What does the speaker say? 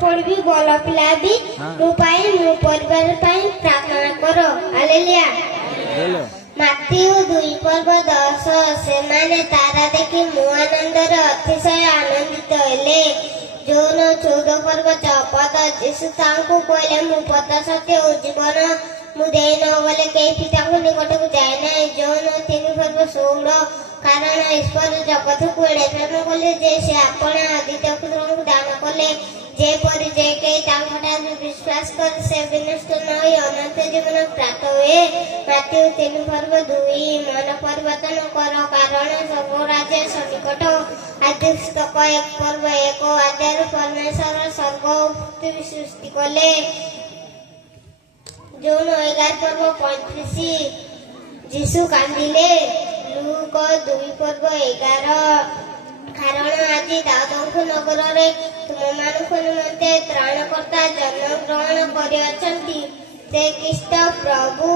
पढ़ी भल पिला भी मो परिवार प्रार्थना कर हालेलुया। माथ्यू 2:10 से तारा देखी मो आनंदर अतिशय आनंदित हेले। जौन 14:14 यीशु तांको कहले मु पथ सत्य और जीवन मुझे न गले कई पिता निकट को जाए ना। जौन 3:16 कारण ईश्वर जगत को एड़े प्रेम कले जे से आपण आदित्य पुत्र को दान कले जेपरि जे कई विश्वास कर से विनष्ट न होई अनंत जीवन प्राप्त हुए। माथ्यू 3:2 मन परिवर्तन कर कारण सब राज्य सन्निकट। आदि पुस्तक 1:1 अध्याय परमेश्वर स्वर्ग पृथ्वी सृष्टि कले। जौन 11:35 जीशु कांदिले। लूक 2:11 कारण आज दाऊद नगर रे तुम मानुष निमंते त्राणकर्ता जन्म ग्रहण करिअछंती से ख्रीष्ट प्रभु।